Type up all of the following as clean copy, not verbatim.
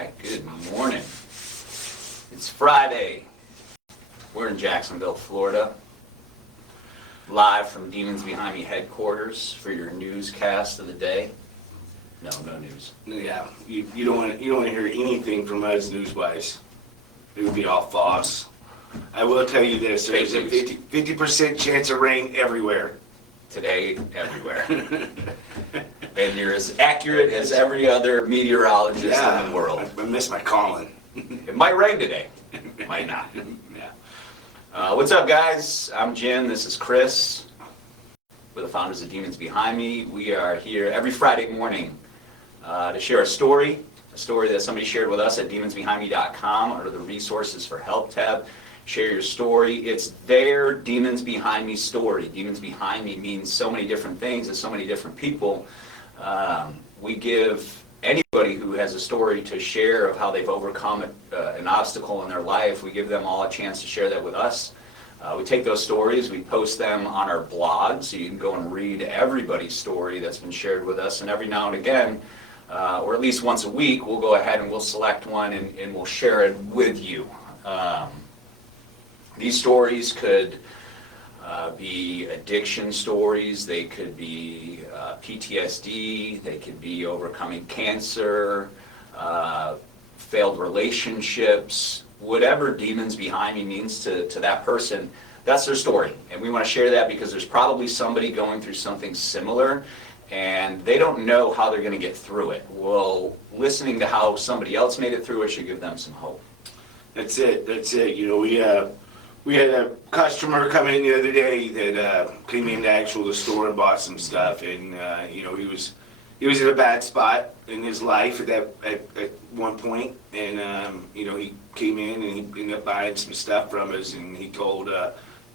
right, good morning. It's Friday. We're in Jacksonville, Florida, live from Demons Behind Me headquarters for your newscast of the day. No news. Yeah, you don't want to hear anything from us news-wise. It would be all false. I will tell you this: there's a 50% chance of rain everywhere. Today, everywhere. And you're as accurate as every other meteorologist in the world. I miss my calling. It might rain today. It might not. Yeah. What's up, guys? I'm Jim. This is Chris. We're the founders of Demons Behind Me. We are here every Friday morning to share a story that somebody shared with us at demonsbehindme.com under the resources for help tab. Share your story. It's their Demons Behind Me story. Demons Behind Me means so many different things to so many different people. We give anybody who has a story to share of how they've overcome an obstacle in their life, we give them all a chance to share that with us. We take those stories, we post them on our blog, so you can go and read everybody's story that's been shared with us, and every now and again, or at least once a week, we'll go ahead and we'll select one and we'll share it with you. These stories could be addiction stories, they could be PTSD, they could be overcoming cancer, failed relationships, whatever Demons Behind Me means to that person, that's their story. And we want to share that because there's probably somebody going through something similar and they don't know how they're going to get through it. Well, listening to how somebody else made it through it should give them some hope. That's it. You know, we had a customer come in the other day that came into the store and bought some stuff, and you know, he was in a bad spot in his life at one point, and you know, he came in and he ended up buying some stuff from us, and he told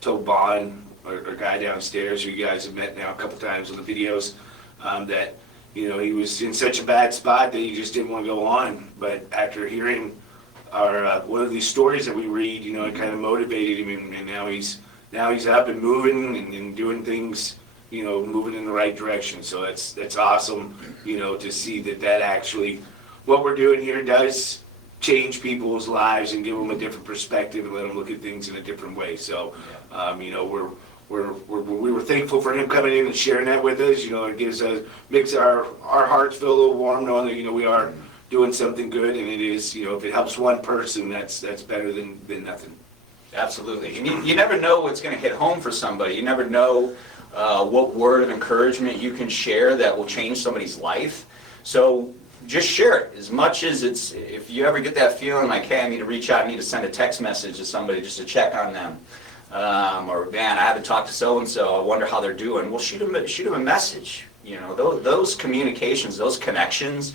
Vaughn, our guy downstairs, who you guys have met now a couple times on the videos, that you know, he was in such a bad spot that he just didn't want to go on. But after hearing our one of these stories that we read, you know, it kind of motivated him, and now he's up and moving and doing things, you know, moving in the right direction. So that's awesome, you know, to see that actually what we're doing here does change people's lives and give them a different perspective and let them look at things in a different way. So you know, we were thankful for him coming in and sharing that with us. You know, it makes our hearts feel a little warm knowing that, you know, we are doing something good, and it is, you know, if it helps one person, that's better than nothing. Absolutely. And you never know what's going to hit home for somebody. You never know what word of encouragement you can share that will change somebody's life. So just share it as much as if you ever get that feeling like, hey, I need to reach out, I need to send a text message to somebody just to check on them. Or, man, I haven't talked to so-and-so, I wonder how they're doing. Well, shoot them a message. You know, those communications, those connections,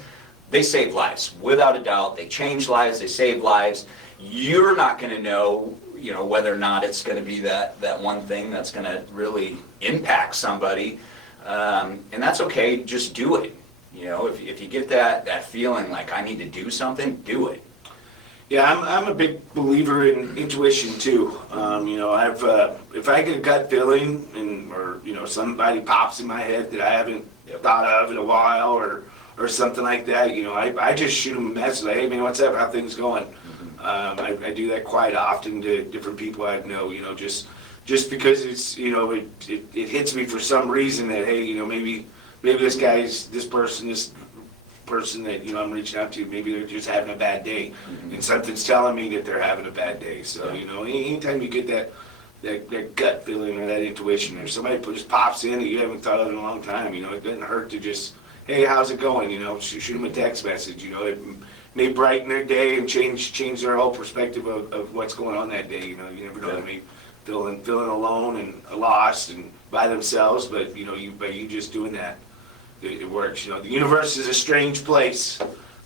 they save lives, without a doubt. They change lives, they save lives. You're not going to know, you know, whether or not it's going to be that one thing that's going to really impact somebody. And that's okay, just do it. You know, if you get that feeling like I need to do something, do it. Yeah, I'm a big believer in intuition too. You know, if I get a gut feeling or you know, somebody pops in my head that I haven't thought of in a while or something like that, you know, I just shoot them a message like, hey man, what's up, how things going? I do that quite often to different people I know, you know, just because it's, you know, it hits me for some reason that, hey, you know, maybe this person that, you know, I'm reaching out to, maybe they're just having a bad day, and something's telling me that they're having a bad day. So, you know, anytime you get that gut feeling or that intuition, or somebody just pops in that you haven't thought of in a long time, you know, it doesn't hurt to just, hey, how's it going? You know, shoot them a text message. You know, it may brighten their day and change their whole perspective of what's going on that day. You know, you never know, they may feeling alone and lost and by themselves, but you know, by you just doing that, it works. You know, the universe is a strange place.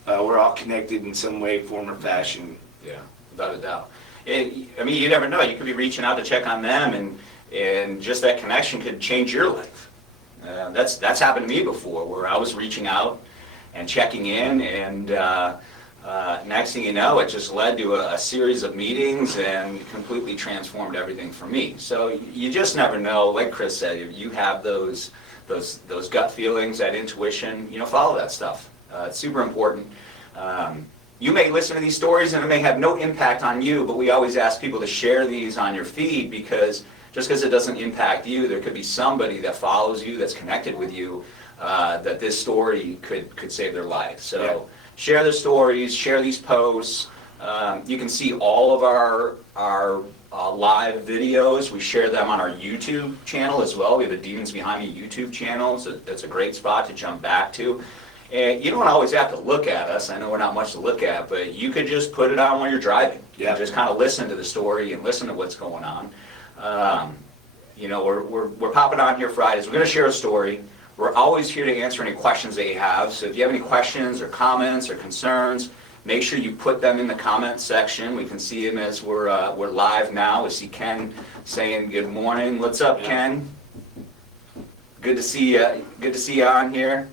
We're all connected in some way, form, or fashion. Yeah, without a doubt. I mean, you never know. You could be reaching out to check on them, and just that connection could change your life. That's happened to me before, where I was reaching out and checking in, and next thing you know, it just led to a series of meetings and completely transformed everything for me. So you just never know. Like Chris said, if you have those gut feelings, that intuition, you know, follow that stuff. It's super important. you may listen to these stories and it may have no impact on you, but we always ask people to share these on your feed, because just because it doesn't impact you, there could be somebody that follows you, that's connected with you, that this story could save their life. So share the stories, share these posts. You can see all of our live videos. We share them on our YouTube channel as well. We have a Demons Behind Me YouTube channel, so that's a great spot to jump back to. And you don't always have to look at us. I know we're not much to look at, but you could just put it on while you're driving. Yeah. Just kind of listen to the story and listen to what's going on. You know, we're popping on here Fridays. We're going to share a story. We're always here to answer any questions that you have. So if you have any questions or comments or concerns, make sure you put them in the comment section. We can see them as we're live now. We see Ken saying good morning. What's up, Ken? Good to see you. Good to see you on here.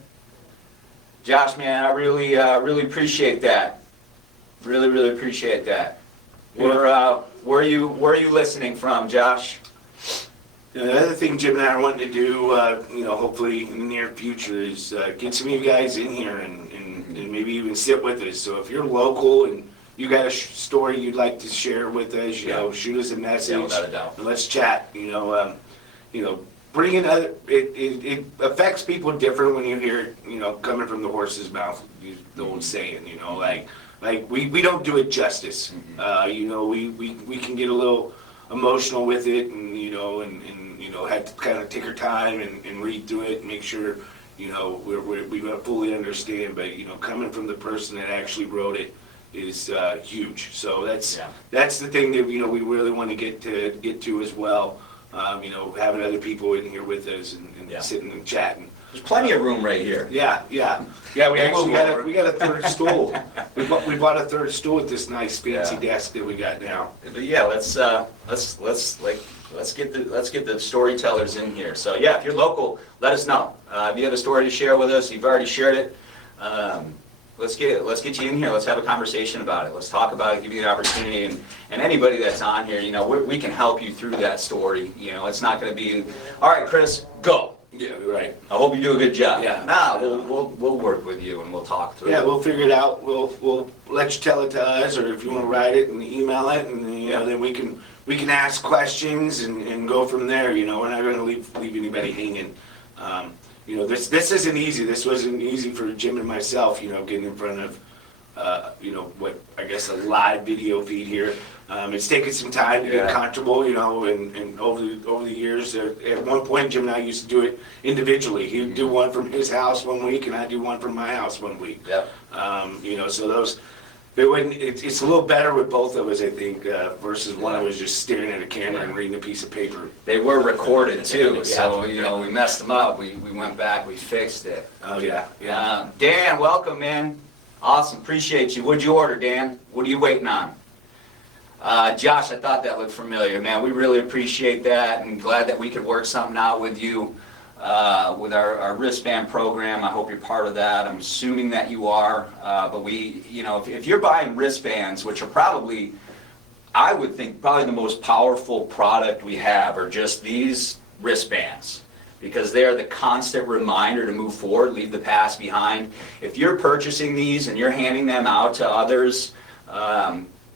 Josh, man, I really appreciate that. Really appreciate that. Where are you listening from, Josh? The other thing Jim and I are wanting to do, you know, hopefully in the near future, is get some of you guys in here and maybe even sit with us. So if you're local and you got a story you'd like to share with us, you know, shoot us a message. Yeah, without a doubt. And let's chat. You know, bring in other. It affects people different when you hear, you know, coming from the horse's mouth. The old saying, you know, like we don't do it justice. You know, we can get a little emotional with it, and you know, and you know, have to kind of take our time and read through it and make sure, you know, we fully understand. But you know, coming from the person that actually wrote it is huge. So that's the thing that, you know, we really want to get to as well. You know, having other people in here with us and sitting and chatting. There's plenty of room right here. Yeah. We actually got a third stool. We bought a third stool with this nice fancy desk that we got now. But yeah, let's get the storytellers in here. So yeah, if you're local, let us know. If you have a story to share with us, you've already shared it. Let's get you in here. Let's have a conversation about it. Let's talk about it. Give you the opportunity, and anybody that's on here, you know, we can help you through that story. You know, it's not going to be, all right, Chris, go. Yeah, right. I hope you do a good job. Yeah. Nah, we'll work with you and we'll talk through it. Yeah, we'll figure it out. We'll let you tell it to us, or if you want to write it and email it, and you know, then we can ask questions and go from there. You know, we're not going to leave anybody hanging. You know, this isn't easy. This wasn't easy for Jim and myself. You know, getting in front of you know, what I guess a live video feed here. It's taken some time to get comfortable, you know, and over the years. At one point, Jim and I used to do it individually. He'd do one from his house one week, and I'd do one from my house one week. Yep. You know, so it's a little better with both of us, I think, versus one I was just staring at a camera and reading a piece of paper. They were recorded too, so you know, we messed them up. We went back, we fixed it. Oh yeah. Dan, welcome, man. Awesome, appreciate you. What'd you order, Dan? What are you waiting on? Josh, I thought that looked familiar, man. We really appreciate that, and glad that we could work something out with you with our wristband program. I hope you're part of that. I'm assuming that you are, but we, you know, if you're buying wristbands, which are probably, I would think, probably the most powerful product we have, are just these wristbands, because they are the constant reminder to move forward, leave the past behind. If you're purchasing these and you're handing them out to others,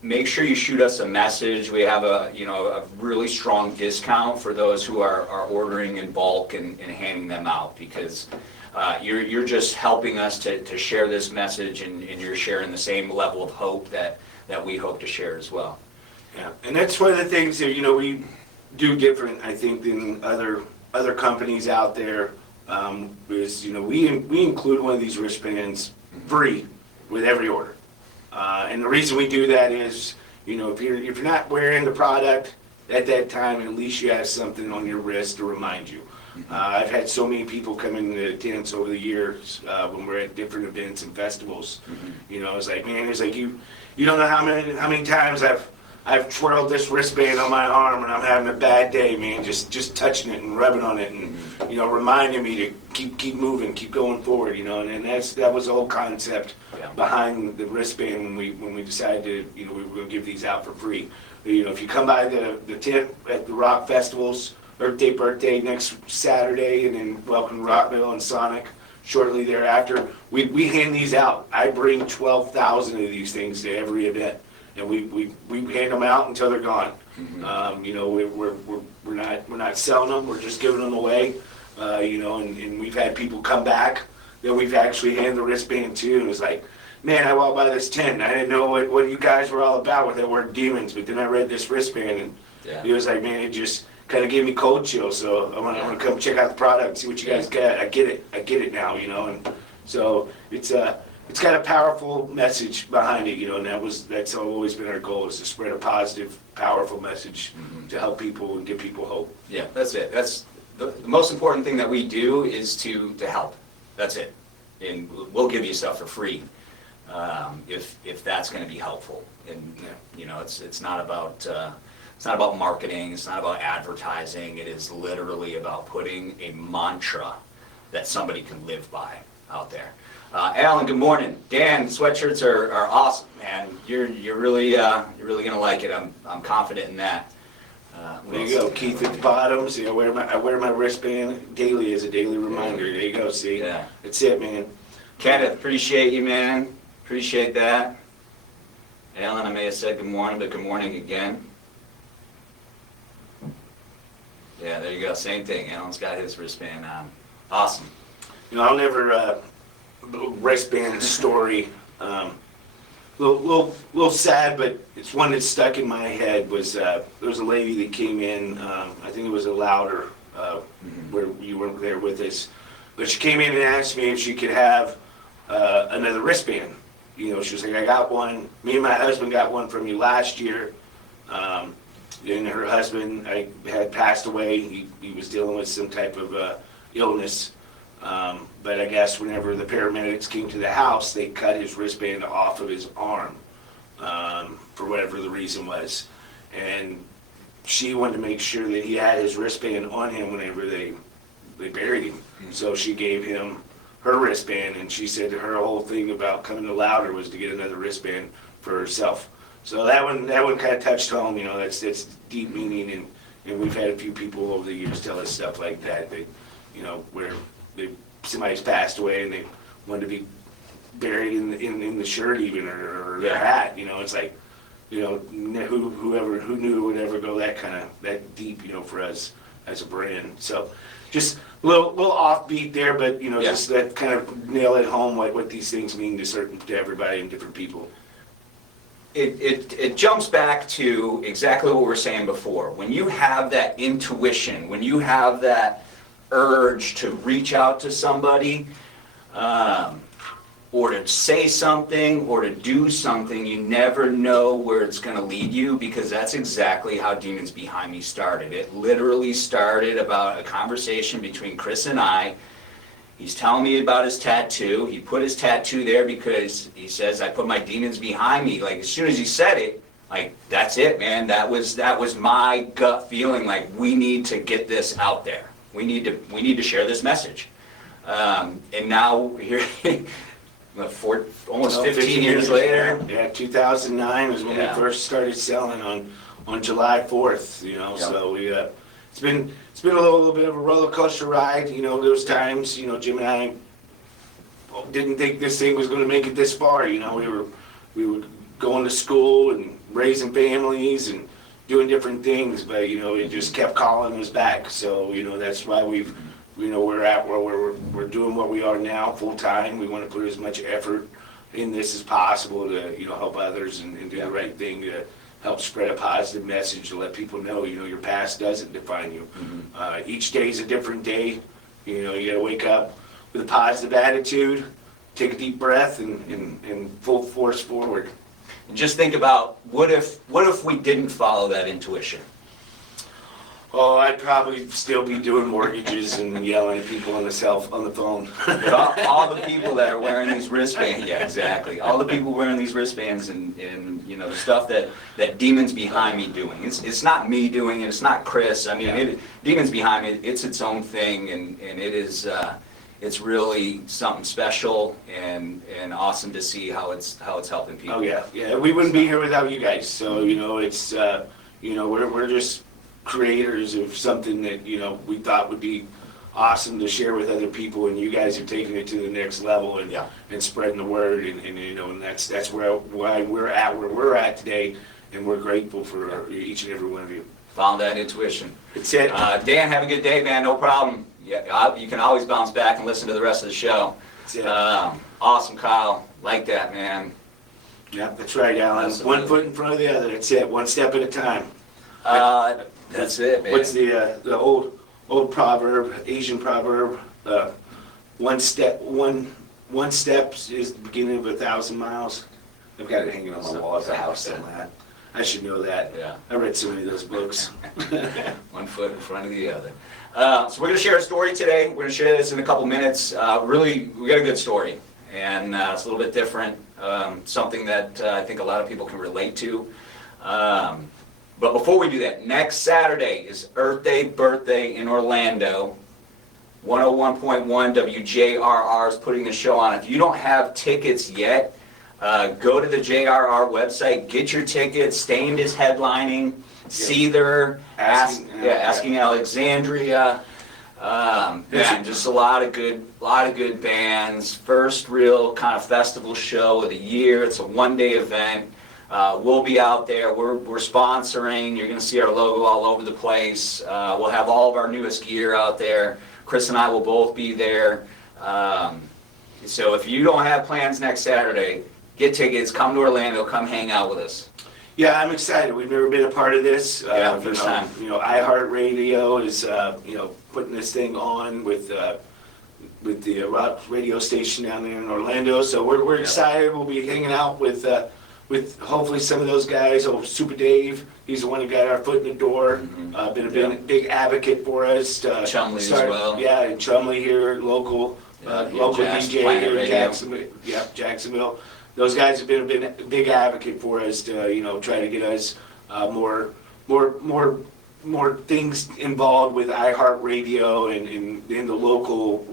make sure you shoot us a message. We have a really strong discount for those who are ordering in bulk and handing them out, because you're just helping us to share this message, and you're sharing the same level of hope that we hope to share as well. Yeah, and that's one of the things that, you know, we do different, I think, than other companies out there. Is, you know, we include one of these wristbands free with every order. And the reason we do that is, you know, if you're not wearing the product at that time, at least you have something on your wrist to remind you. I've had so many people come in the tents over the years when we're at different events and festivals. You know, it's like, man, it's like you don't know how many times I've twirled this wristband on my arm and I'm having a bad day, man, just touching it and rubbing on it and, you know, reminding me to keep moving, keep going forward, you know, and that was the whole concept behind the wristband when we decided to, you know, we were going to give these out for free. You know, if you come by the tent at the rock festivals, birthday next Saturday, and then welcome to Rockville and Sonic, shortly thereafter. We hand these out. I bring 12,000 of these things to every event, and we hand them out until they're gone. You know, we're not selling them. We're just giving them away. You know, and we've had people come back that we've actually handed the wristband to, and it's like, man, I walked by this tent, and I didn't know what you guys were all about with that word demons, but then I read this wristband, and it was like, man, it just kind of gave me cold chills. So I want to come check out the product and see what you guys got. I get it now, you know. And so it's got a powerful message behind it, you know. And that's always been our goal, is to spread a positive, powerful message to help people and give people hope. Yeah, that's it. That's the most important thing that we do, is to help. That's it. And we'll give you stuff for free if that's going to be helpful. And you know, it's not about marketing. It's not about advertising. It is literally about putting a mantra that somebody can live by out there. Alan, good morning. Dan, sweatshirts are awesome, man. You're really gonna like it. I'm confident in that. There you go, Keith at the bottom. See, I wear my wristband daily as a daily reminder. There you go. See, that's it, man. Kenneth, appreciate you, man. Appreciate that. Alan, I may have said good morning, but good morning again. Yeah, there you go. Same thing. Alan's got his wristband on. Awesome. You know, I'll never wristband story. Little sad, but it's one that stuck in my head. Was there was a lady that came in? I think it was a Louder, where you weren't there with us, but she came in and asked me if she could have another wristband. You know, she was like, I got one. Me and my husband got one from you last year. And her husband had passed away. He was dealing with some type of illness. But I guess whenever the paramedics came to the house, they cut his wristband off of his arm, for whatever the reason was. And she wanted to make sure that he had his wristband on him whenever they buried him. So she gave him her wristband, and she said her whole thing about coming to Louder was to get another wristband for herself. So that one kind of touched home. You know, that's deep meaning, and we've had a few people over the years tell us stuff like that. They, you know, where somebody's passed away and they wanted to be buried in the shirt even, or their hat. You know, it's like, you know, who knew would ever go that deep, you know, for us as a brand. So just a little offbeat there, but you know, just that kind of nail it home what these things mean to everybody and different people. It jumps back to exactly what we were saying before. When you have that intuition, when you have that urge to reach out to somebody, or to say something, or to do something, you never know where it's going to lead you, because that's exactly how Demons Behind Me started. It literally started about a conversation between Chris and I. He's telling me about his tattoo. He put his tattoo there because he says, I put my demons behind me. Like, as soon as he said it, like, that's it, man. That was my gut feeling, like, we need to get this out there. We need to share this message. And now here, almost 15 years later. Yeah, 2009 is when we first started selling on July 4th, you know, so we, it's been a little bit of a roller coaster ride, you know. Those times, you know, Jim and I didn't think this thing was going to make it this far, you know. We were going to school and raising families and doing different things, but, you know, it just kept calling us back. So, you know, that's why we're at where we're doing what we are now full time. We want to put as much effort in this as possible to, you know, help others and do the right thing to help spread a positive message to let people know, you know, your past doesn't define you. Each day is a different day. You know, you got to wake up with a positive attitude, take a deep breath, and full force forward. And just think about, what if we didn't follow that intuition? Oh, I'd probably still be doing mortgages and yelling at people on the phone. But all the people that are wearing these wristbands, yeah, exactly. All the people wearing these wristbands and you know, the stuff that Demons Behind Me doing. It's not me doing it. It's not Chris. I mean, Demons Behind Me. It's its own thing, and it is. It's really something special and awesome to see how it's helping people. Oh yeah. We wouldn't be here without you guys. So you know, it's you know, we're just creators of something that, you know, we thought would be awesome to share with other people, and you guys are taking it to the next level and Yeah. and spreading the word, and and that's why we're at where we're at today, and we're grateful for each and every one of you. Found that intuition. That's it. Dan, have a good day, man. No problem. Yeah, you can always bounce back and listen to the rest of the show. That's it. Awesome, Kyle. Like that, man. Yeah, that's right, Alan. Absolutely. One foot in front of the other. That's it. One step at a time. That's it, man. What's the old proverb, Asian proverb? One step is the beginning of 1,000 miles. I've got it hanging on my wall at the house somewhere. I should know that. Yeah. I read so many of those books. One foot in front of the other. So we're going to share a story today. We're going to share this in a couple minutes. Really, we got a good story, and it's a little bit different. Something that I think a lot of people can relate to. But before we do that, next Saturday is Earth Day birthday in Orlando. 101.1 WJRR is putting the show on. If you don't have tickets yet, go to the JRR website, get your tickets. Stained is headlining. Seether, Asking Alexandria. Man, just a lot of good bands. First real kind of festival show of the year. It's a one-day event. We'll be out there. We're sponsoring. You're going to see our logo all over the place. We'll have all of our newest gear out there. Chris and I will both be there. So if you don't have plans next Saturday, get tickets. Come to Orlando. Come hang out with us. Yeah, I'm excited. We've never been a part of this. First time. iHeartRadio is putting this thing on with the rock radio station down there in Orlando. So we're excited. We'll be hanging out with hopefully some of those guys. Oh, Super Dave, he's the one who got our foot in the door. Been a big advocate for us. Chumley as well. Yeah, and Chumley here, local DJ here in Jacksonville. Yeah, Jacksonville. Those guys have been a big advocate for us to try to get us more things involved with iHeartRadio and in the local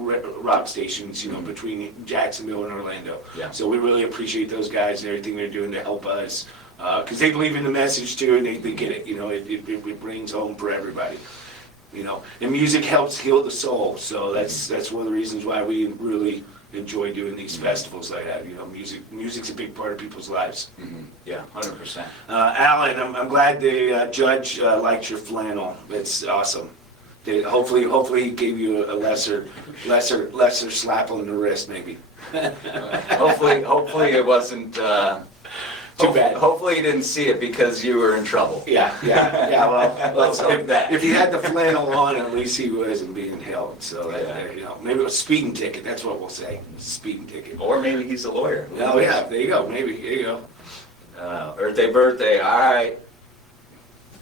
rock stations, between Jacksonville and Orlando. Yeah. So we really appreciate those guys and everything they're doing to help us, because they believe in the message too, and they get it. It brings home for everybody. And music helps heal the soul. So that's one of the reasons why we really enjoy doing these festivals like that. Music's a big part of people's lives. Mm-hmm. Yeah, 100%. Alan, I'm glad the judge liked your flannel. It's awesome. Hopefully he gave you a lesser slap on the wrist, maybe. Hopefully it wasn't too bad. Hopefully you didn't see it because you were in trouble. Yeah. Well, Let's hope that. If he had the flannel on, at least he wasn't being held. So maybe it was a speeding ticket. That's what we'll say. Speeding ticket. Or maybe he's a lawyer. Oh yeah, there you go. Maybe there you go. Earth Day birthday. All right.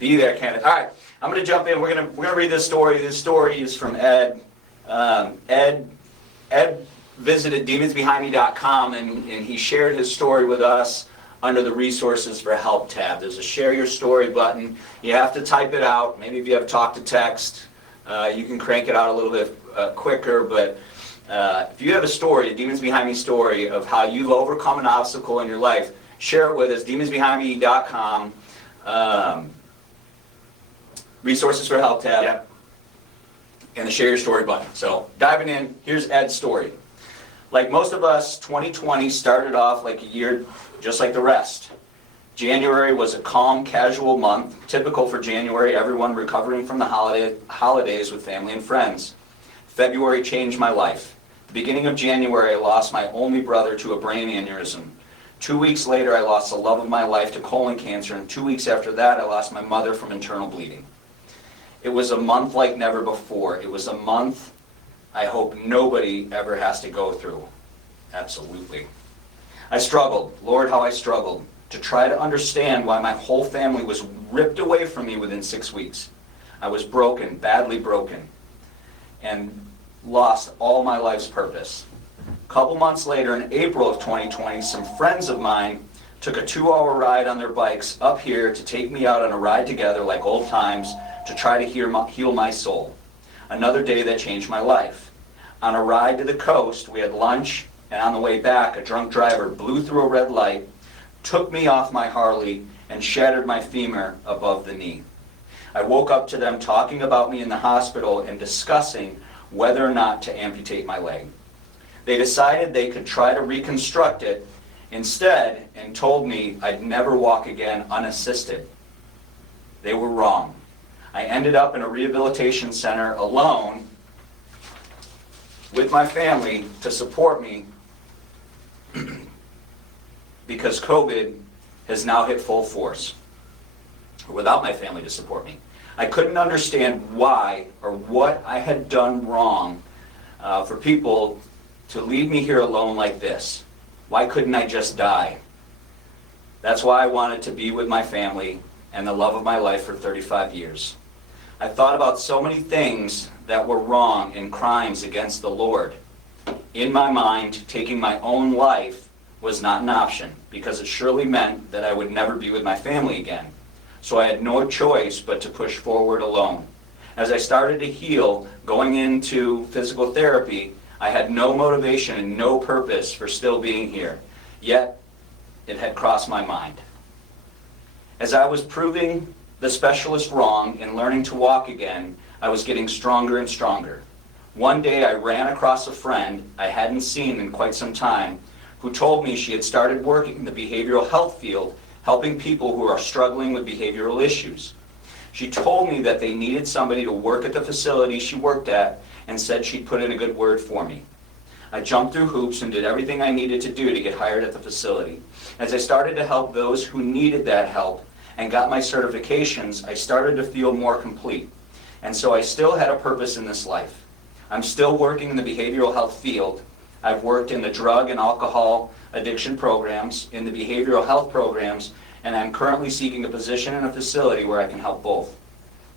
Be there, Kenneth. All right. I'm going to jump in. We're gonna read this story. This story is from Ed. Ed visited demonsbehindme.com and he shared his story with us under the Resources for Help tab. There's a Share Your Story button. You have to type it out. Maybe if you have talk to text, you can crank it out a little bit quicker. But if you have a story, a Demons Behind Me story of how you've overcome an obstacle in your life, share it with us. demonsbehindme.com. Resources for Help tab. Yep. And the Share Your Story button. So diving in, here's Ed's story. Like most of us, 2020 started off like a year just like the rest. January was a calm, casual month, typical for January, everyone recovering from the holidays with family and friends. February changed my life. The beginning of January, I lost my only brother to a brain aneurysm. 2 weeks later, I lost the love of my life to colon cancer, and 2 weeks after that, I lost my mother from internal bleeding. It was a month like never before. It was a month I hope nobody ever has to go through. Absolutely. I struggled, Lord, how I struggled, to try to understand why my whole family was ripped away from me within 6 weeks. I was broken, badly broken, and lost all my life's purpose. A couple months later, in April of 2020, some friends of mine took a 2-hour ride on their bikes up here to take me out on a ride together like old times to try to heal my soul. Another day that changed my life. On a ride to the coast, we had lunch, and on the way back, a drunk driver blew through a red light, took me off my Harley, and shattered my femur above the knee. I woke up to them talking about me in the hospital and discussing whether or not to amputate my leg. They decided they could try to reconstruct it instead and told me I'd never walk again unassisted. They were wrong. I ended up in a rehabilitation center alone with my family to support me because COVID has now hit full force, without my family to support me. I couldn't understand why or what I had done wrong for people to leave me here alone like this. Why couldn't I just die? That's why I wanted to be with my family and the love of my life for 35 years. I thought about so many things that were wrong and crimes against the Lord. In my mind, taking my own life was not an option because it surely meant that I would never be with my family again. So I had no choice but to push forward alone. As I started to heal, going into physical therapy, I had no motivation and no purpose for still being here. Yet, it had crossed my mind. As I was proving the specialist wrong and learning to walk again, I was getting stronger and stronger. One day I ran across a friend I hadn't seen in quite some time who told me she had started working in the behavioral health field, helping people who are struggling with behavioral issues. She told me that they needed somebody to work at the facility she worked at and said she'd put in a good word for me. I jumped through hoops and did everything I needed to do to get hired at the facility. As I started to help those who needed that help and got my certifications, I started to feel more complete. And so I still had a purpose in this life. I'm still working in the behavioral health field. I've worked in the drug and alcohol addiction programs, in the behavioral health programs, and I'm currently seeking a position in a facility where I can help both.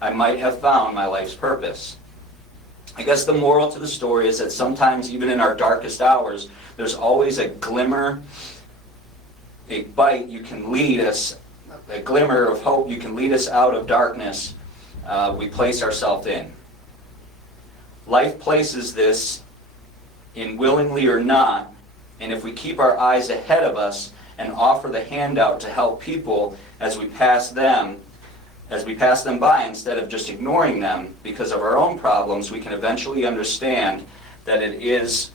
I might have found my life's purpose. I guess the moral to the story is that sometimes, even in our darkest hours, there's always a glimmer, a bite you can lead us, a glimmer of hope you can lead us out of darkness we place ourselves in. Life places this in willingly or not, and if we keep our eyes ahead of us and offer the handout to help people as we pass them by instead of just ignoring them because of our own problems, we can eventually understand that it is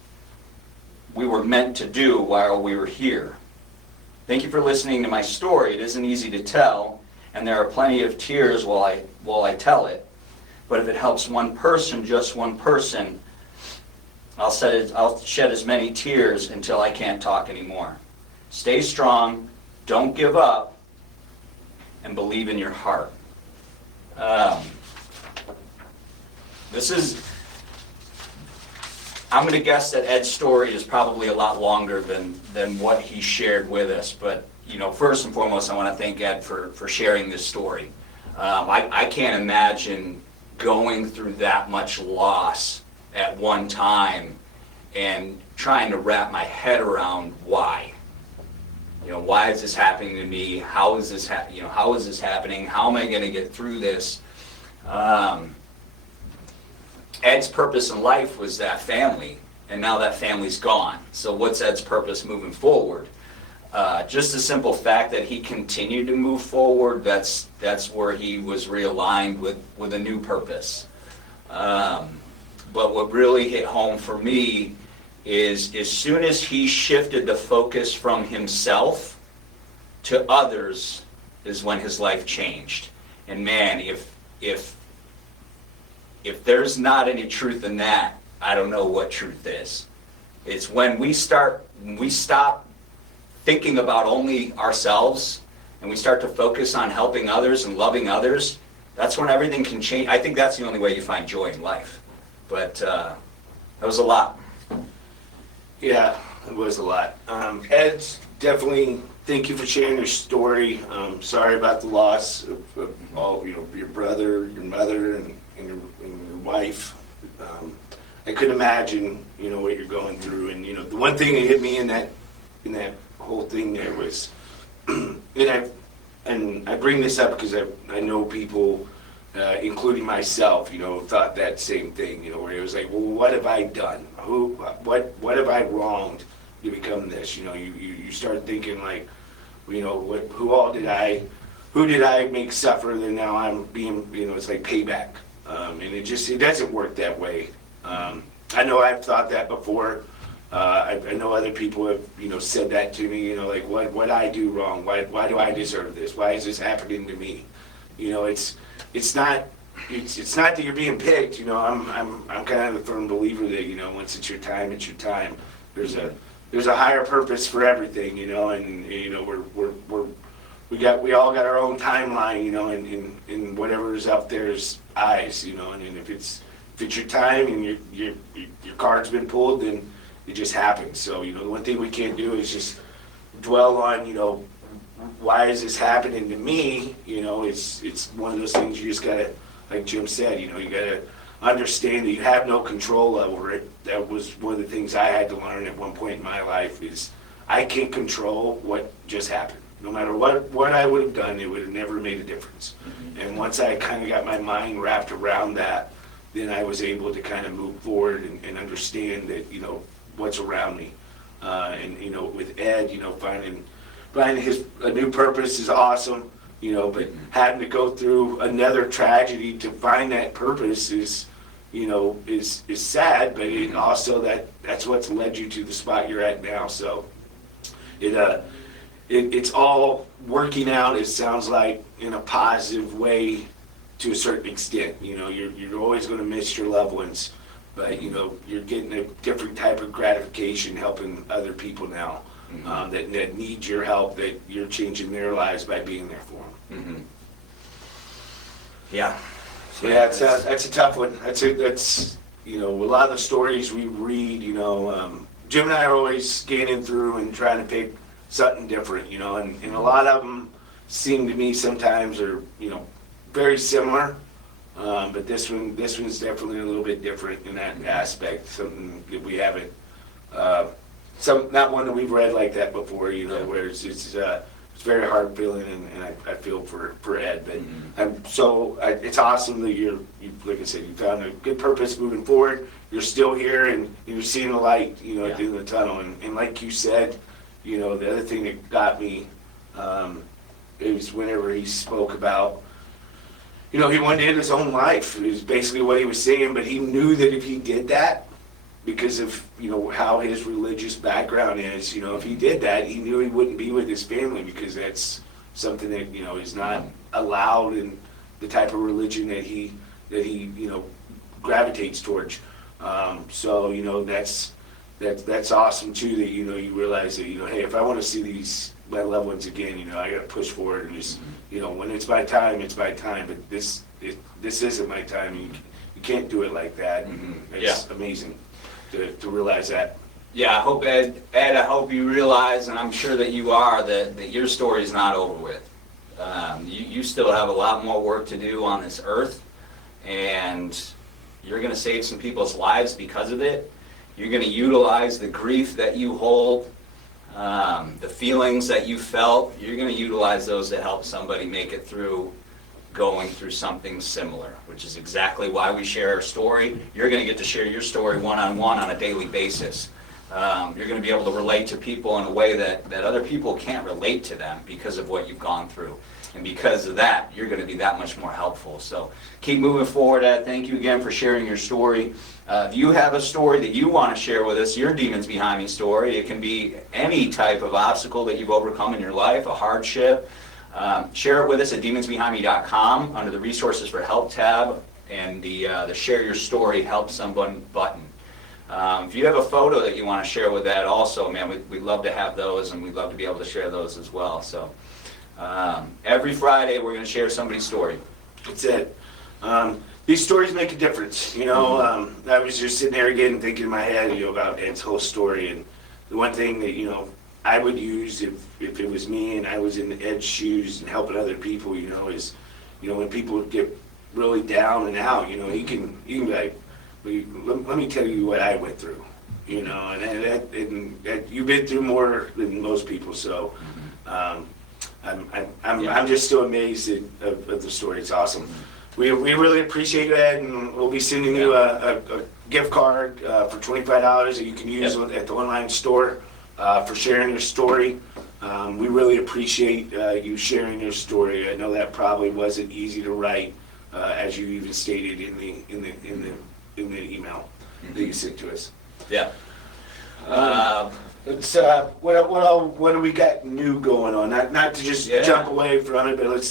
we were meant to do while we were here. Thank you for listening to my story. It isn't easy to tell, and there are plenty of tears while I tell it. But if it helps one person, just one person, I'll shed as many tears until I can't talk anymore. Stay strong, don't give up, and believe in your heart. I'm going to guess that Ed's story is probably a lot longer than what he shared with us, but first and foremost, I want to thank Ed for sharing this story. I can't imagine going through that much loss at one time and trying to wrap my head around why. Why is this happening to me? How is this happening? How am I going to get through this? Ed's purpose in life was that family, and now that family's gone. So what's Ed's purpose moving forward? Just the simple fact that he continued to move forward, that's where he was realigned with a new purpose. But what really hit home for me is as soon as he shifted the focus from himself to others is when his life changed. And man, if there's not any truth in that, I don't know what truth is. It's when we stop thinking about only ourselves and we start to focus on helping others and loving others, that's when everything can change. I think that's the only way you find joy in life. But that was a lot. Yeah, it was a lot. Ed, definitely thank you for sharing your story. Sorry about the loss of all, your brother, your mother, and your wife. I couldn't imagine, what you're going through. And, the one thing that hit me in that whole thing there was, and I bring this up because I know people, including myself, thought that same thing, where it was like, well, what have I done? What have I wronged to become this? You start thinking like, who did I make suffer that now I'm being, it's like payback. And it doesn't work that way. I know I've thought that before. I know other people have, said that to me, like, what I do wrong? Why do I deserve this? Why is this happening to me? It's not that you're being picked. I'm kind of a firm believer that, once it's your time, it's your time. There's a higher purpose for everything, and we all got our own timeline, in whatever's up there's eyes, and if it's your time and your card's been pulled, then it just happens. So, the one thing we can't do is just dwell on, why is this happening to me? It's one of those things you just gotta, like Jim said, you gotta understand that you have no control over it. That was one of the things I had to learn at one point in my life is I can't control what just happened. No matter what I would have done, it would have never made a difference. And once I kind of got my mind wrapped around that, then I was able to kind of move forward and understand that, what's around me. And, with Ed, finding a new purpose is awesome, but having to go through another tragedy to find that purpose is sad, but it also that's what's led you to the spot you're at now. So it's all working out, it sounds like, in a positive way to a certain extent. You're always going to miss your loved ones, but you're getting a different type of gratification helping other people now that need your help, that you're changing their lives by being there for them. Yeah. So yeah, that's a tough one. That's a lot of the stories we read. Jim and I are always scanning through and trying to pick something different. And a lot of them seem to me sometimes are very similar. But this one's definitely a little bit different in that aspect. Something that we haven't, not one that we've read like that before. Where it's very hard feeling, and I feel for Ed. But it's awesome that you like I said, you found a good purpose moving forward. You're still here, and you're seeing the light, at the end of the tunnel. And like you said, the other thing that got me is whenever he spoke about. He wanted to end his own life. It was basically what he was saying, but he knew that if he did that, because of, how his religious background is, if he did that, he knew he wouldn't be with his family, because that's something that, is not allowed in the type of religion that he gravitates towards. So, that's awesome too, that, you realize that, hey, if I want to see my loved ones again, I got to push forward and just, when it's my time, it's my time. But this isn't my time. You can't do it like that. It's amazing to realize that. Yeah, I hope Ed, I hope you realize, and I'm sure that you are, that your story is not over with. You still have a lot more work to do on this earth, and you're going to save some people's lives because of it. You're going to utilize the grief that you hold, the feelings that you felt. You're going to utilize those to help somebody make it through going through something similar, which is exactly why we share our story. You're going to get to share your story one-on-one on a daily basis. You're going to be able to relate to people in a way that other people can't relate to them because of what you've gone through. And because of that, you're going to be that much more helpful. So keep moving forward, Ed. Thank you again for sharing your story. If you have a story that you want to share with us, your Demons Behind Me story, it can be any type of obstacle that you've overcome in your life, a hardship. Share it with us at demonsbehindme.com under the Resources for Help tab and the Share Your Story Help Someone button. If you have a photo that you want to share with that also, man, we'd love to have those, and we'd love to be able to share those as well. So every Friday we're going to share somebody's story. That's it. These stories make a difference. I was just sitting there again thinking in my head, about Ed's whole story, and the one thing that, I would use if it was me and I was in Ed's shoes and helping other people, is, when people get really down and out, he can be like, let me tell you what I went through, and you've been through more than most people, so I'm just still amazed of the story. It's awesome. We really appreciate that, and we'll be sending you a gift card for $25 that you can use at the online store for sharing your story. We really appreciate you sharing your story. I know that probably wasn't easy to write, as you even stated in the email. that you sent to us. Yeah. Let's what do we got new going on? Not to just jump away from it, but let's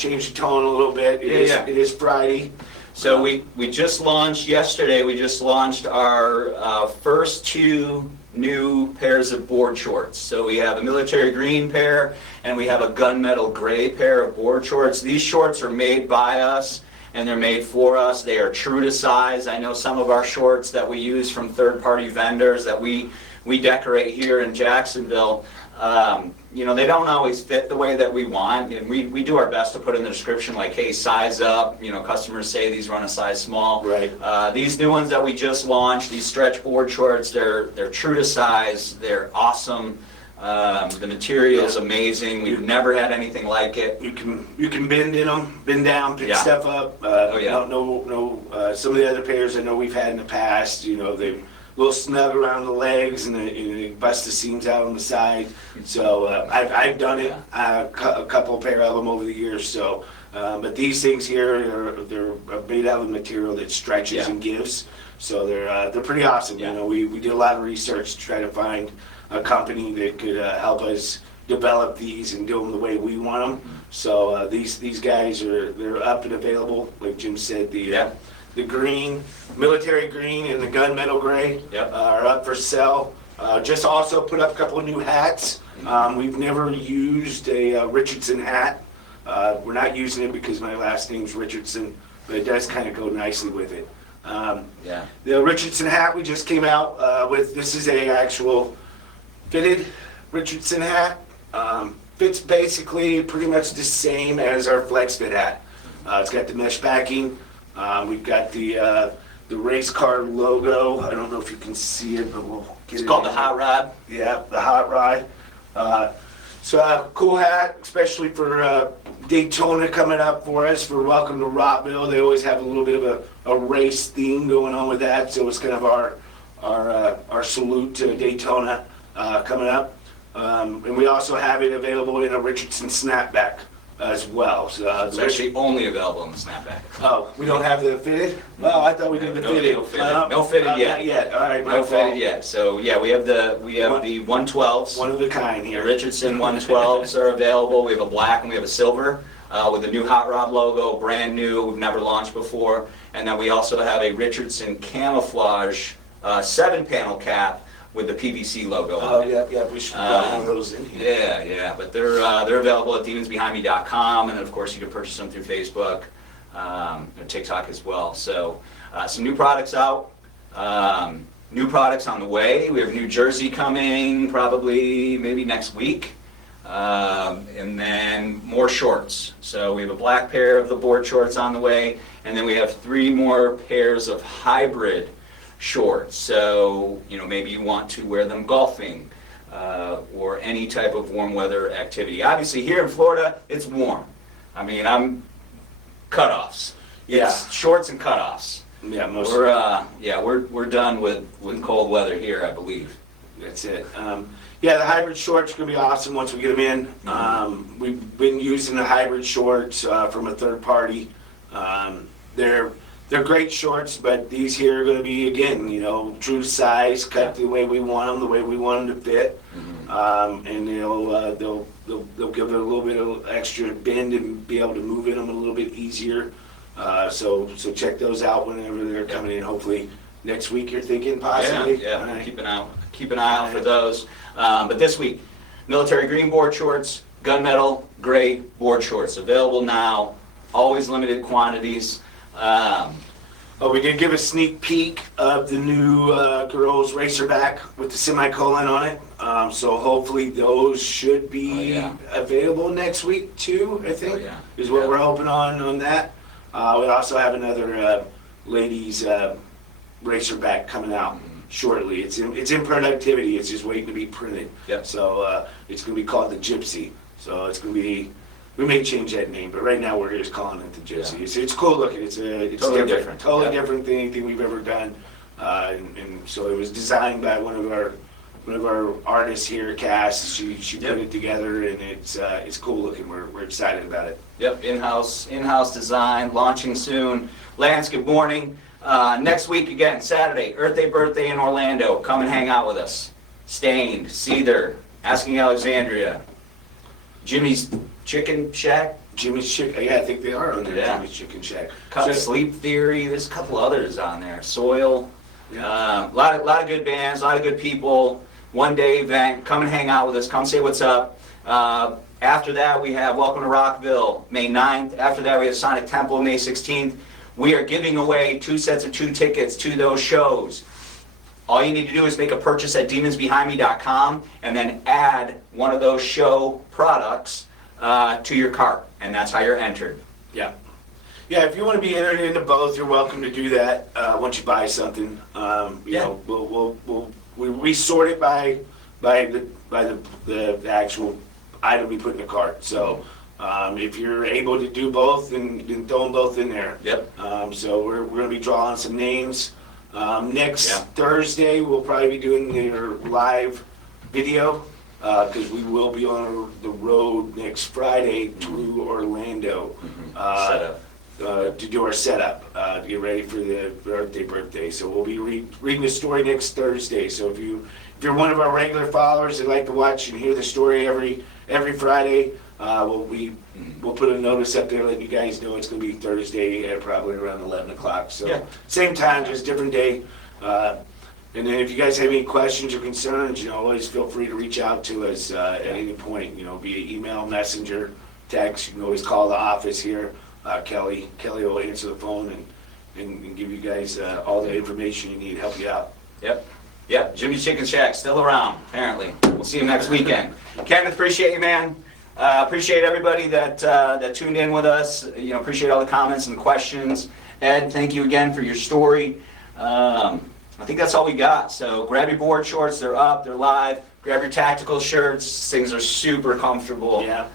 change the tone a little bit. It is Friday. So we just launched yesterday. We just launched our first 2 new pairs of board shorts. So we have a military green pair and we have a gunmetal gray pair of board shorts. These shorts are made by us and they're made for us. They are true to size. I know some of our shorts that we use from third-party vendors that we decorate here in Jacksonville, they don't always fit the way that we want, and we do our best to put in the description like, hey, size up. Customers say these run a size small. Right. These new ones that we just launched, these stretch board shorts, they're true to size. They're awesome. The material is amazing. We've never had anything like it. You can bend in them, bend down, pick stuff up. Some of the other pairs I know we've had in the past, they're a little snug around the legs and they bust the seams out on the side. So I've done it, a couple pair of them over the years. So, but these things here, they're made out of material that stretches and gives. So they're pretty awesome. Yeah. We did a lot of research to try to find a company that could help us develop these and do them the way we want them. So these guys they're up and available. Like Jim said, the green, military green and the gunmetal gray are up for sale. Just also put up a couple of new hats. We've never used a Richardson hat. We're not using it because my last name's Richardson, but it does kind of go nicely with it. The Richardson hat we just came out with, this is a actual fitted Richardson hat. Fits basically pretty much the same as our Flex Fit hat. It's got the mesh backing. We've got the race car logo. I don't know if you can see it, but we'll get it. It's called the Hot Rod. Yeah, the Hot Rod. So cool hat, especially for Daytona coming up for us for Welcome to Rockville. They always have a little bit of a race theme going on with that. So it's kind of our salute to Daytona coming up. And we also have it available in a Richardson snapback as well. So It's actually only available in the snapback. Oh, we don't have the fitted? Oh, I thought we did the fitted. No fitted yet. Not yet. All right. No fitted yet. So yeah, we have the 112s. One of a kind The here. Richardson 112s are available. We have a black and we have a silver with the new Hot Rod logo, brand new. We've never launched before. And then we also have a Richardson camouflage 7-panel cap with the PVC logo on it. Yeah, we should put one of those in here. Yeah, but they're available at demonsbehindme.com, and of course you can purchase them through Facebook, and TikTok as well. So some new products out, new products on the way. We have a new jersey coming probably maybe next week, and then more shorts. So we have a black pair of the board shorts on the way, and then we have 3 more pairs of hybrid shorts. So maybe you want to wear them golfing or any type of warm weather activity. Obviously here in Florida it's warm. I mean, I'm cutoffs. It's shorts and cutoffs. Yeah, We're done with cold weather here, I believe. That's it. The hybrid shorts are gonna be awesome once we get them in. We've been using the hybrid shorts from a third party. They're great shorts, but these here are going to be, again, true size, cut the way we want them, the way we want them to fit. And they'll give it a little bit of extra bend and be able to move in them a little bit easier. So check those out whenever they're coming in. Hopefully next week you're thinking possibly. Right. Keep an eye out for those. But this week, military green board shorts, gunmetal gray board shorts available now. Always limited quantities. We did give a sneak peek of the new girls Racerback with the semicolon on it. So hopefully those should be available next week too, I think, is what we're hoping on that. We also have another ladies Racerback coming out shortly. It's in productivity. It's just waiting to be printed. So it's going to be called the Gypsy. So it's going to be... We may change that name, but right now we're just calling it the Gypsy. It's cool looking. It's totally different. Totally different than anything we've ever done. And so it was designed by one of our artists here, Cass. She put it together, and it's cool looking. We're excited about it. In-house design, launching soon. Lance, good morning. Next week again, Saturday, Earth Day birthday in Orlando. Come and hang out with us. Stained, Seether, Asking Alexandria, Jimmy's Chicken Shack. Jimmy's Chicken, yeah, I think they are on there, Yeah. Jimmy's Chicken Shack. Cut Sleep Theory. There's a couple others on there. Soil. A lot of good bands, a lot of good people. One day event. Come and hang out with us. Come say what's up. After that, we have Welcome to Rockville, May 9th. After that, we have Sonic Temple, May 16th. We are giving away 2 sets of 2 tickets to those shows. All you need to do is make a purchase at demonsbehindme.com and then add one of those show products to your cart, and that's how you're entered. Yeah. Yeah, if you want to be entered into both, you're welcome to do that once you buy something. You know, we sort it by the actual item we put in the cart. So if you're able to do both, then throw them both in there. Yep. So we're going to be drawing some names. Next Thursday, we'll probably be doing their live video because we will be on the road next Friday to Orlando to do our setup, to get ready for the birthday. So we'll be reading the story next Thursday. So if you're one of our regular followers that like to watch and hear the story every Friday, we'll put a notice up there letting you guys know it's going to be Thursday at probably around 11 o'clock. So same time, just different day. And then if you guys have any questions or concerns, you know, always feel free to reach out to us at any point, you know, via email, messenger, text. You can always call the office here. Kelly will answer the phone and give you guys all the information you need, help you out. Yep. Jimmy's Chicken Shack still around, apparently. We'll see you next weekend. Kenneth, appreciate you, man. Appreciate everybody that tuned in with us. You know, appreciate all the comments and the questions. Ed, thank you again for your story. I think that's all we got. So grab your board shorts. They're up. They're live. Grab your tactical shirts. Things are super comfortable. Yeah.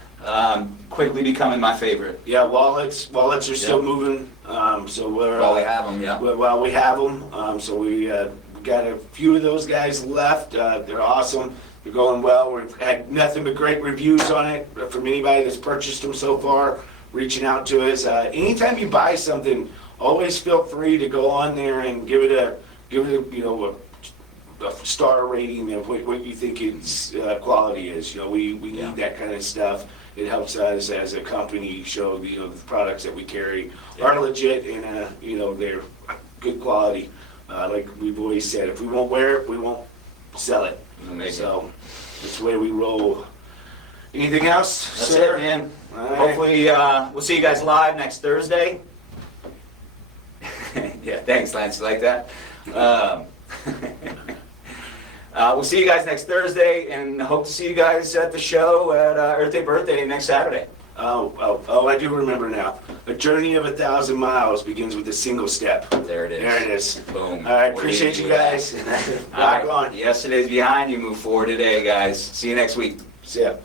Quickly becoming my favorite. Yeah, wallets are still moving. So While we have them, While we have them, so we got a few of those guys left. They're awesome. They're going well. We've had nothing but great reviews on it from anybody that's purchased them so far, reaching out to us. Anytime you buy something, always feel free to go on there and give it a you know a star rating of what you think its quality is. You know, we need that kind of stuff. It helps us as a company show the products that we carry are legit and you know, they're good quality. Like we've always said, if we won't wear it, we won't sell it. Amazing. So that's the way we roll. Anything else, That's sir? it, man. All right. Hopefully, we'll see you guys live next Thursday. Yeah, thanks, Lance. You like that? We'll see you guys next Thursday, and hope to see you guys at the show at Earth Day Birthday next Saturday. Oh, I do remember now. A journey of 1,000 miles begins with a single step. There it is. There it is. Boom. All right, appreciate you guys. All right. Yesterday's behind you. Move forward today, guys. See you next week. See ya.